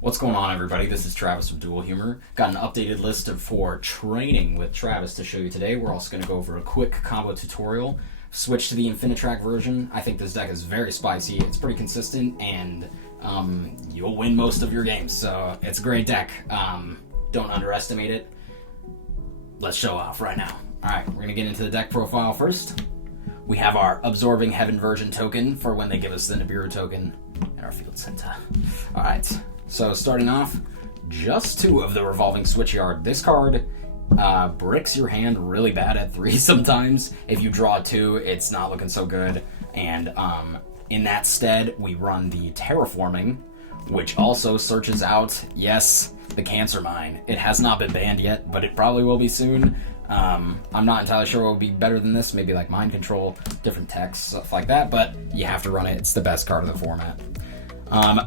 What's going on, everybody? This is Travis with Duel Humor. Got an updated list for training with Travis to show you today. We're also going to go over a quick combo tutorial. Switch to the Infinitrack version. I think this deck is very spicy. It's pretty consistent, and you'll win most of your games. So it's a great deck. Don't underestimate it. Let's show off right now. All right, we're going to get into the deck profile first. We have our Absorbing Heaven version token for when they give us the Nibiru token in our field center. All right. So starting off, just 2 of the Revolving Switchyard. This card bricks your hand really bad at 3 sometimes. If you draw 2, it's not looking so good. And in that stead, we run the Terraforming, which also searches out, yes, the Cancer Mine. It has not been banned yet, but it probably will be soon. I'm not entirely sure what would be better than this. Maybe like Mind Control, different text, stuff like that. But you have to run it. It's the best card of the format.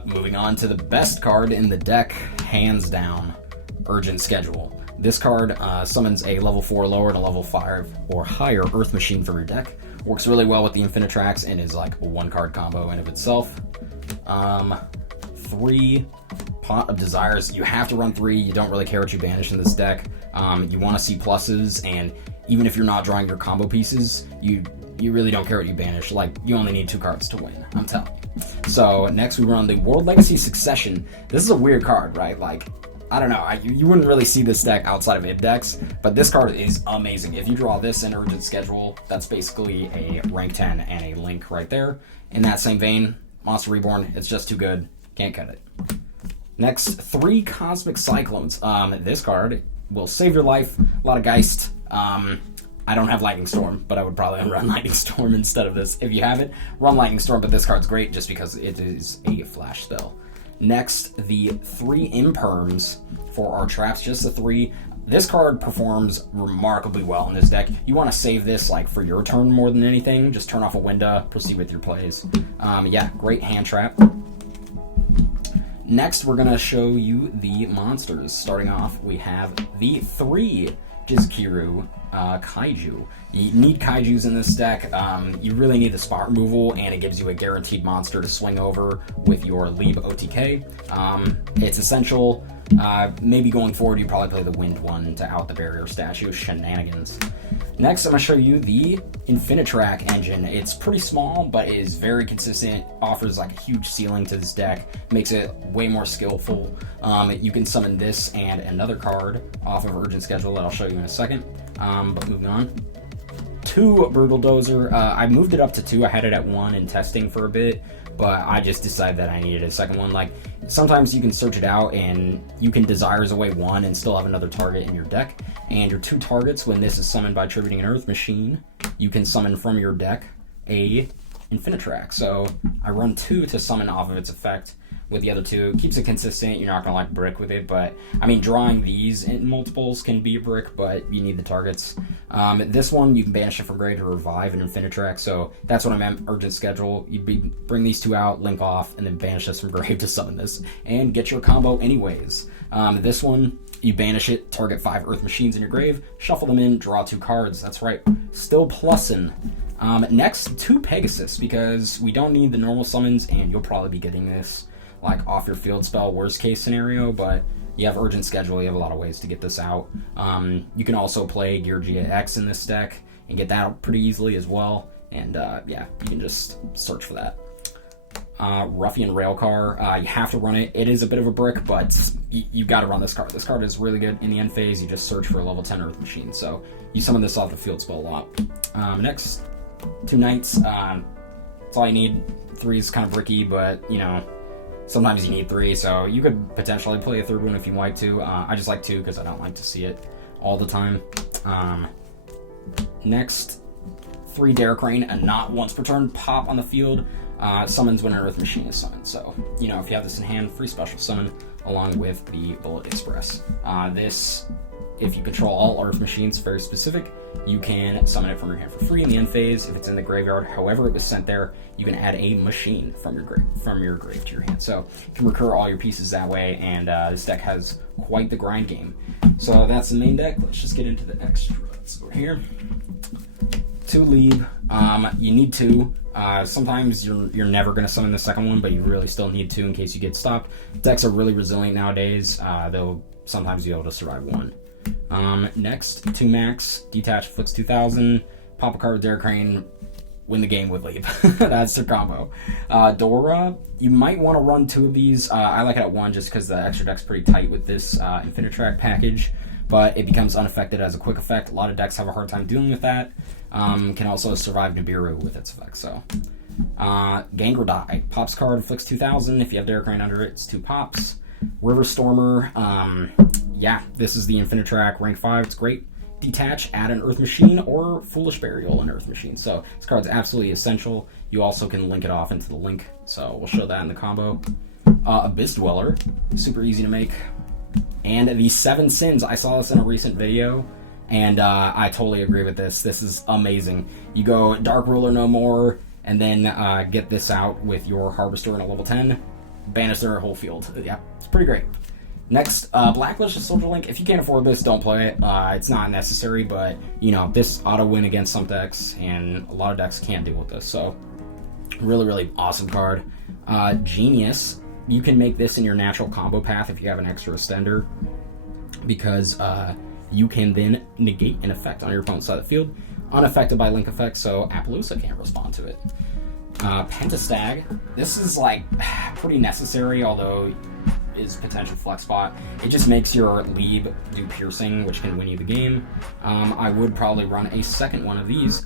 Moving on to the best card in the deck, hands down, Urgent Schedule. This card summons a level 4 lower and a level 5 or higher Earth Machine from your deck. Works really well with the Infinitracks and is like a 1-card combo in of itself. 3 Pot of Desires. You have to run 3. You don't really care what you banish in this deck. You want to see pluses, and even if you're not drawing your combo pieces, you really don't care what you banish. Like, you only need 2 cards to win, I'm telling you. So next we run the World Legacy Succession. This is a weird card, right? Like, I don't know, you wouldn't really see this deck outside of ib decks, but this card is amazing. If you draw this in Urgent Schedule, that's basically a rank 10 and a link right there. In that same vein, Monster Reborn, it's just too good, can't cut it. Next, 3 Cosmic Cyclones. This card will save your life, a lot of Geist. I don't have Lightning Storm, but I would probably run Lightning Storm instead of this. If you have it, run Lightning Storm, but this card's great just because it is a flash spell. Next, the 3 Imperms for our traps, just the 3. This card performs remarkably well in this deck. You want to save this like for your turn more than anything. Just turn off a window, proceed with your plays. Yeah, great hand trap. Next, we're going to show you the monsters. Starting off, we have the 3 Jizukiru Kaiju. You need Kaijus in this deck. You really need the spot removal, and it gives you a guaranteed monster to swing over with your Lieb OTK. It's essential. Maybe going forward, you probably play the Wind one to out the barrier statue shenanigans. Next, I'm going to show you the Infinitrack engine. It's pretty small, but it is very consistent, offers like a huge ceiling to this deck, makes it way more skillful. You can summon this and another card off of Urgent Schedule that I'll show you in a second. But moving on. 2 Brutal Dozer. I moved it up to 2. I had it at 1 in testing for a bit, but I just decided that I needed a second one. Like, sometimes you can search it out and you can Desires away 1 and still have another target in your deck. And your 2 targets, when this is summoned by tributing an Earth Machine, you can summon from your deck a Infinitrack. So I run 2 to summon off of its effect. With the other 2, keeps it consistent. You're not gonna like brick with it, but I mean, drawing these in multiples can be a brick, but you need the targets. This one you can banish it from grave to revive an Infinitrack, so that's what I meant. Urgent Schedule. Bring these 2 out, link off, and then banish this from grave to summon this, and get your combo anyways. This one you banish it, target 5 Earth Machines in your grave, shuffle them in, draw 2 cards. That's right, still plussin'. Next, 2 Pegasus, because we don't need the normal summons, and you'll probably be getting this like off your field spell, worst case scenario, but you have Urgent Schedule, you have a lot of ways to get this out. You can also play Yugioh X in this deck and get that out pretty easily as well, and yeah, you can just search for that. Ruffian Railcar, you have to run it. It is a bit of a brick, but you got to run this card. This card is really good in the end phase. You just search for a level 10 Earth Machine, so you summon this off the field spell a lot. Next, 2 Knights. That's all you need. 3 is kind of bricky, but you know, sometimes you need 3, so you could potentially play a 3rd one if you like to. I just like 2 because I don't like to see it all the time. Next, 3 Dare Crane, and not once per turn, pop on the field. Summons when an Earth Machine is summoned. So, you know, if you have this in hand, free special summon along with the Bullet Express. This, if you control all Earth Machines, very specific, you can summon it from your hand for free in the end phase. If it's in the graveyard, however it was sent there, you can add a machine from your grave to your hand. So you can recur all your pieces that way, and this deck has quite the grind game. So that's the main deck. Let's just get into the extras over here. 2 leave. You need 2. Sometimes you're never going to summon the second one, but you really still need 2 in case you get stopped. Decks are really resilient nowadays. They'll sometimes be able to survive 1. Next, 2 max, detach flicks 2000, pop a card with Derek Crane, win the game with leave. That's the combo. Dora, you might want to run 2 of these. I like it at 1 just because the extra deck's pretty tight with this Infinitrack package, but it becomes unaffected as a quick effect. A lot of decks have a hard time dealing with that. Can also survive Nibiru with its effect. So, Gangrel Die, pops card, flicks 2000. If you have Derek Crane under it, it's 2 pops. River Stormer, yeah, this is the Infinitrack rank 5. It's great. Detach, add an Earth Machine, or Foolish Burial in Earth Machine. So this card's absolutely essential. You also can link it off into the link, so we'll show that in the combo. Abyss Dweller, super easy to make. And the 7 Sins, I saw this in a recent video, and I totally agree with this. This is amazing. You go Dark Ruler no more, and then get this out with your Harvester in a level 10. Banish their whole field. Yeah, it's pretty great. Next, Blacklist Soldier Link. If you can't afford this, don't play it. It's not necessary, but, you know, this auto-win against some decks, and a lot of decks can't deal with this, so really, really awesome card. Genius. You can make this in your natural combo path if you have an extra extender, because you can then negate an effect on your opponent's side of the field, unaffected by link effects, so Appaloosa can't respond to it. Pentastag. This is, like, pretty necessary, although is potential flex spot. It just makes your Leeb do piercing, which can win you the game. I would probably run a second one of these.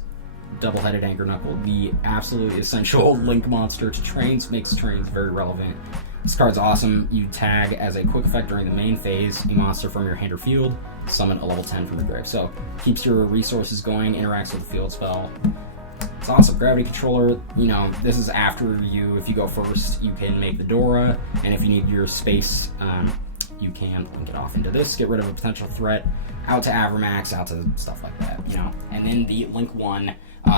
Double-headed Anchor Knuckle, the absolutely essential link monster to trains, makes trains very relevant. This card's awesome. You tag as a quick effect during the main phase a monster from your hand or field, summon a level 10 from the grave. So keeps your resources going, interacts with the field spell. It's awesome. Gravity Controller, you know, this is after you, if you go first, you can make the Dora, and if you need your space, you can link it off into this, get rid of a potential threat, out to Avermax, out to stuff like that, you know. And then the Link 1,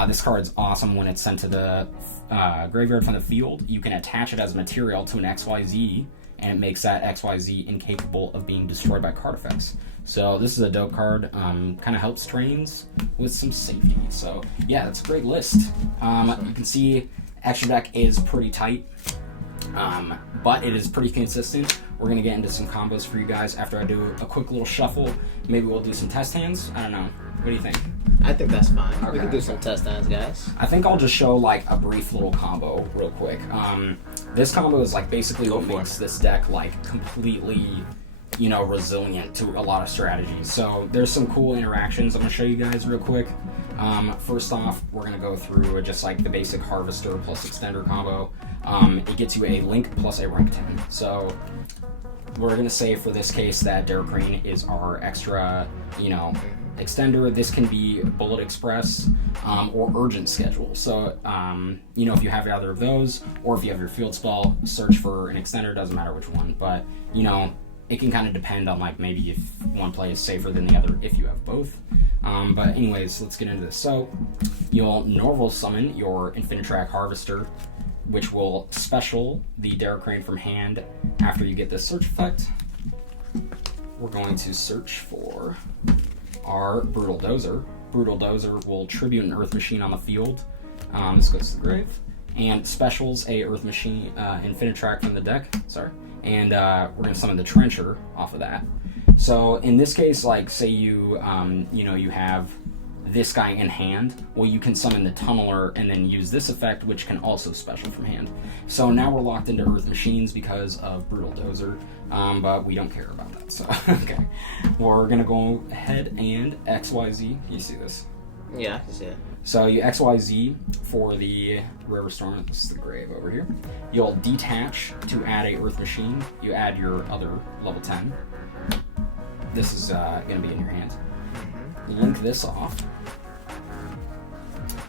this card's awesome when it's sent to the graveyard from the field. You can attach it as material to an XYZ, and it makes that XYZ incapable of being destroyed by card effects. So this is a dope card, kind of helps trains with some safety. So yeah, that's a great list. You can see extra deck is pretty tight, but it is pretty consistent. We're going to get into some combos for you guys after I do a quick little shuffle. Maybe we'll do some test hands. I don't know. What do you think? I think that's fine. Okay. We can do some test hands, guys. I think I'll just show like a brief little combo real quick. This combo is like basically what makes this deck like completely, you know, resilient to a lot of strategies. So there's some cool interactions I'm going to show you guys real quick. First off, we're going to go through just like the basic Harvester plus Extender combo. It gets you a Link plus a rank 10. So we're going to say for this case that Derek Crane is our extra, you know, extender. This can be Bullet Express or Urgent Schedule. So, you know, if you have either of those, or if you have your field spell, search for an extender, doesn't matter which one. But, you know, it can kind of depend on, like, maybe if one play is safer than the other if you have both. But anyways, let's get into this. So, you'll Norval summon your Infinitrack Harvester, which will special the Derek Crane from hand after you get this search effect. We're going to search for our Brutal Dozer. Brutal Dozer will tribute an Earth Machine on the field. This goes to the grave. And specials a Earth Machine Infinitrack from the deck. Sorry. And we're going to summon the Trencher off of that. So in this case, like, say you, you know, you have this guy in hand, well, you can summon the Tunneler and then use this effect, which can also special from hand. So now we're locked into Earth Machines because of Brutal Dozer, but we don't care about that, so, okay. We're gonna go ahead and XYZ, you see this? Yeah, I can see it. So you XYZ for the River Storm, this is the grave over here. You'll detach to add a Earth Machine, you add your other level 10. This is gonna be in your hand. Link this off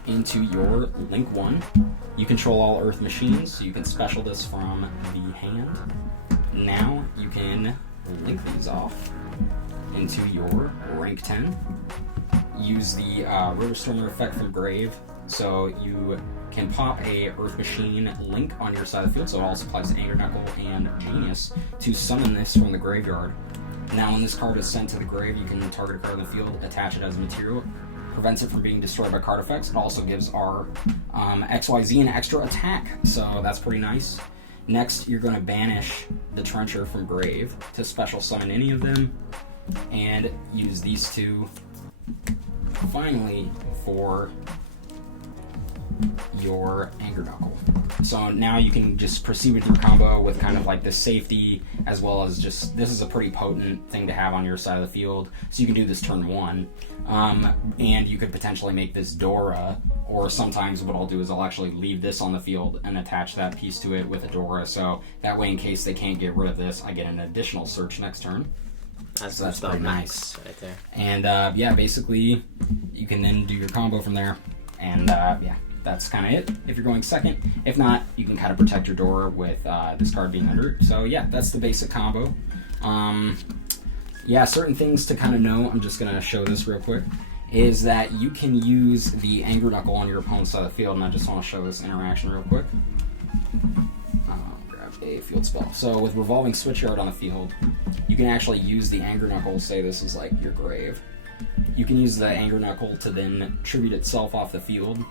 into your Link 1. You control all Earth Machines, so you can special this from the hand. Now you can link these off into your Rank 10. Use the River Stormer effect from Grave, so you can pop a Earth Machine link on your side of the field, so it also applies to Anchor Knuckle and Genius, to summon this from the graveyard. Now when this card is sent to the grave, you can target a card in the field, attach it as a material, prevents it from being destroyed by card effects. It also gives our XYZ an extra attack, so that's pretty nice. Next, you're going to banish the Trencher from grave to special summon any of them, and use these two finally for your Anger Knuckle. So now you can just proceed with your combo with kind of like the safety, as well as just, this is a pretty potent thing to have on your side of the field, so you can do this turn 1. And you could potentially make this Dora, or sometimes what I'll do is I'll actually leave this on the field and attach that piece to it with a Dora, so that way in case they can't get rid of this, I get an additional search next turn. That's Pretty nice. right there. And yeah, basically you can then do your combo from there, and yeah, that's kind of it if you're going second. If not, you can kind of protect your door with this card being under it. So yeah, that's the basic combo. Yeah, certain things to kind of know, I'm just going to show this real quick, is that you can use the Anger Knuckle on your opponent's side of the field, and I just want to show this interaction real quick. Grab a field spell. So with Revolving Switchyard on the field, you can actually use the Anger Knuckle, say this is like your grave. You can use the Anger Knuckle to then tribute itself off the field,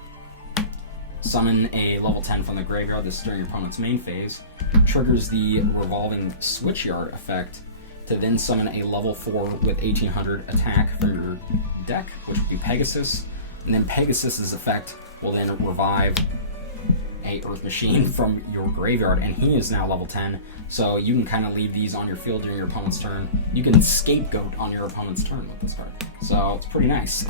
summon a level 10 from the graveyard. This is during your opponent's main phase. Triggers the Revolving Switchyard effect to then summon a level 4 with 1800 attack from your deck, which would be Pegasus. And then Pegasus's effect will then revive a Earth Machine from your graveyard, and he is now level 10, so you can kind of leave these on your field during your opponent's turn. You can scapegoat on your opponent's turn with this card, so it's pretty nice.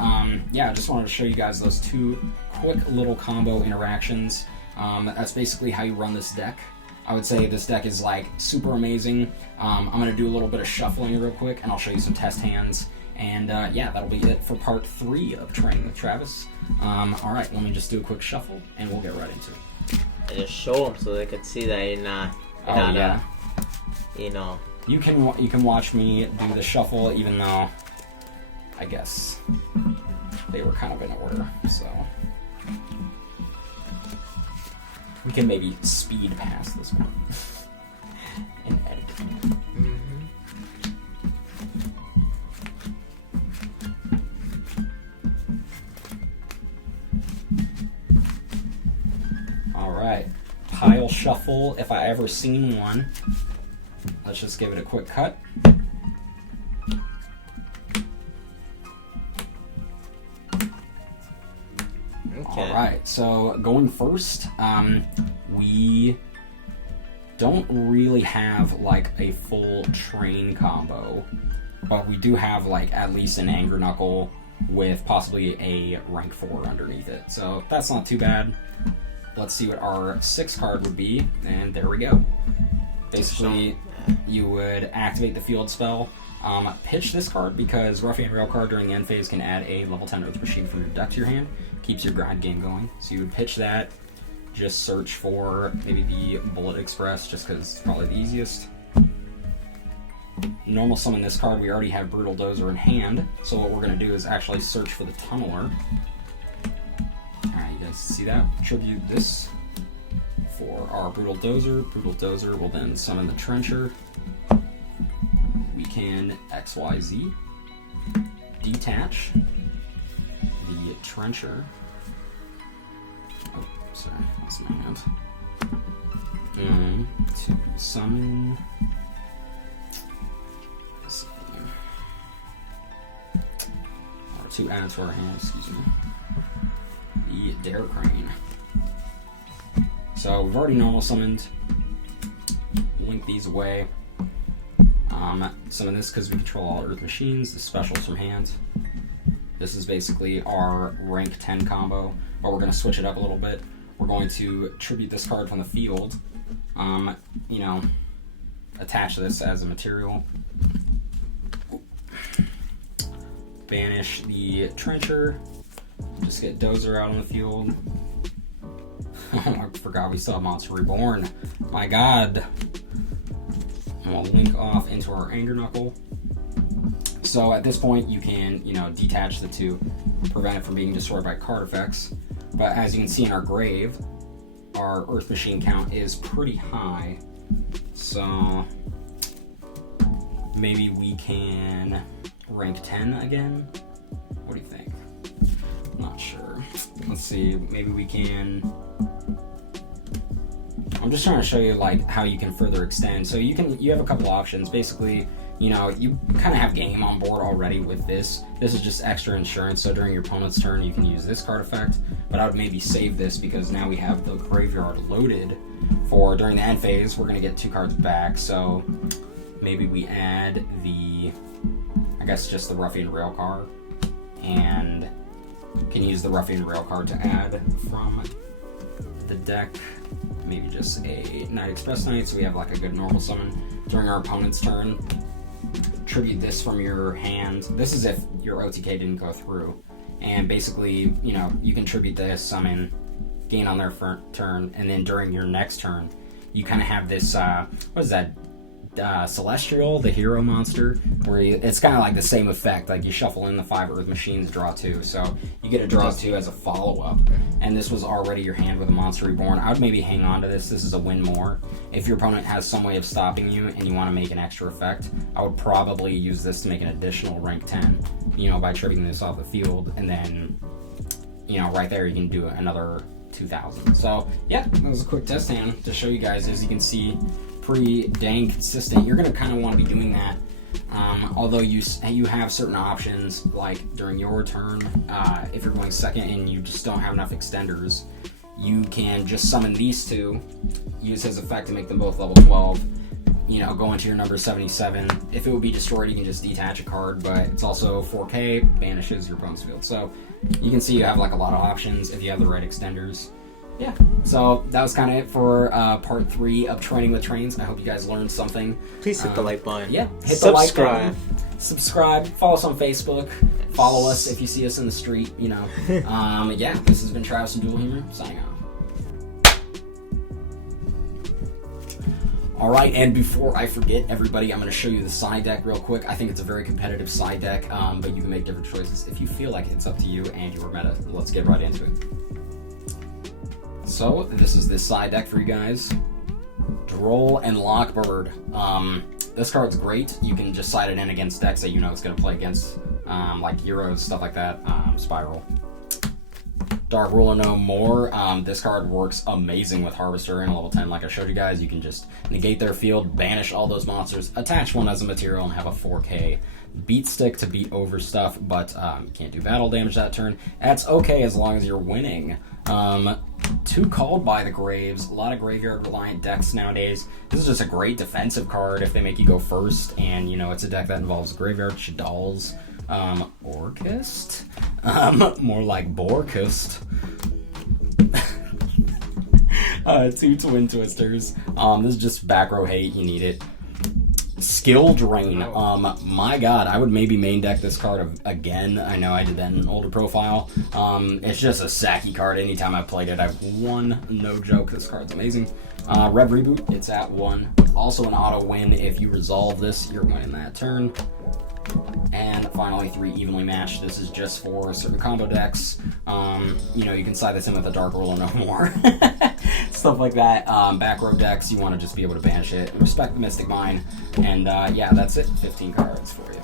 Yeah, I just wanted to show you guys those two quick little combo interactions. That's basically how you run this deck. I would say this deck is like super amazing. I'm going to do a little bit of shuffling real quick, and I'll show you some test hands. And yeah, that'll be it for part 3 of Training with Travis. Alright, let me just do a quick shuffle, and we'll get right into it. I just show them so they could see that you're not you know. You can watch me do the shuffle, even though I guess they were kind of in order, so we can maybe speed past this one and edit. Alright, pile shuffle, if I ever seen one. Let's just give it a quick cut. Okay. Alright, so going first, we don't really have like a full train combo, but we do have like at least an Anger Knuckle with possibly a rank 4 underneath it, so that's not too bad. Let's see what our 6 card would be, and there we go. Basically, you would activate the field spell, pitch this card because Ruffian Rail card during the end phase can add a level 10 Earth Machine from your deck to your hand. Keeps your grind game going. So you would pitch that, just search for maybe the Bullet Express just because it's probably the easiest. Normal summon this card. We already have Brutal Dozer in hand, so what we're going to do is actually search for the Tunneler. Alright, you guys see that? Tribute this for our Brutal Dozer. Brutal Dozer will then summon the Trencher. We can XYZ detach the Trencher. Oh, sorry, lost my hand. To summon. Or to add to our hand, excuse me. The Dare Crane. So we've already normal summoned. Link these away. Summon this because we control all Earth Machines. The specials from hand. This is basically our rank 10 combo, but we're going to switch it up a little bit. We're going to tribute this card from the field. You know, attach this as a material. Banish the Trencher. Just get Dozer out on the field. Oh, I forgot we still have Monster Reborn. My god. And we'll link off into our Anger Knuckle. So at this point, you can, you know, detach the two, prevent it from being destroyed by card effects. But as you can see in our grave, our Earth Machine count is pretty high. So maybe we can rank 10 again. What do you think? Not sure. Let's see. Maybe we can. I'm just trying to show you like how you can further extend. So you have a couple options. Basically, you kind of have game on board already with this. This is just extra insurance. So during your opponent's turn, you can use this card effect. But I would maybe save this because now we have the graveyard loaded for during the end phase. We're gonna get 2 cards back. So maybe we add I guess just the Ruffian Rail card, and can use the Ruffian Rail card to add from the deck. Maybe just a Night Express Knight, so we have like a good normal summon during our opponent's turn. Tribute this from your hand. This is if your OTK didn't go through. And basically, you can tribute this, summon, gain on their turn, and then during your next turn, you kind of have this, what is that? Celestial, the hero monster, where it's kind of like the same effect. Like you shuffle in the 5 Earth Machines, draw 2, so you get a draw 2 as a follow-up. And this was already your hand with a Monster Reborn. I would maybe hang on to this. This is a win more. If your opponent has some way of stopping you and you want to make an extra effect, I would probably use this to make an additional rank 10. By tributing this off the field, and then right there you can do another 2,000. So yeah, that was a quick test hand to show you guys. As you can see, pretty dang consistent. You're going to kind of want to be doing that. Although you have certain options, like during your turn, if you're going second and you just don't have enough extenders, you can just summon these 2, use his effect to make them both level 12, go into your number 77. If it would be destroyed, you can just detach a card, but it's also 4K, banishes your opponent's field. So you can see you have like a lot of options if you have the right extenders. Yeah, so that was kind of it for part 3 of Training with Trains. I hope you guys learned something. Please hit the like button. Yeah, hit the like button. Subscribe. Follow us on Facebook. Follow us if you see us in the street. Yeah, this has been Travis and Duel here, signing off. All right, and before I forget, everybody, I'm going to show you the side deck real quick. I think it's a very competitive side deck, but you can make different choices if you feel like it. It's up to you and your meta. Let's get right into it. So, this is this side deck for you guys. Droll and Lockbird. This card's great. You can just side it in against decks that it's going to play against, like Heroes, stuff like that. Spiral. Dark Ruler No More. This card works amazing with Harvester and level 10. Like I showed you guys, you can just negate their field, banish all those monsters, attach one as a material, and have a 4K beat stick to beat over stuff, but you can't do battle damage that turn. That's okay as long as you're winning. 2 Called by the Graves. A lot of graveyard reliant decks nowadays. This is just a great defensive card if they make you go first, and it's a deck that involves graveyard Shadal's. Orchist? More like Borkust. 2 Twin Twisters. This is just back row hate, you need it. Skill Drain. My god, I would maybe main deck this card again. I know I did that in an older profile. It's just a sacky card. Anytime I've played it, I've won. No joke, this card's amazing. Rev Reboot, it's at 1. Also an auto win. If you resolve this, you're winning that turn. And finally, 3 Evenly Matched. This is just for certain combo decks. You can side this in with a Dark Ruler No More. Stuff like that. Back row decks, you want to just be able to banish it. Respect the Mystic Mine. And yeah, that's it. 15 cards for you.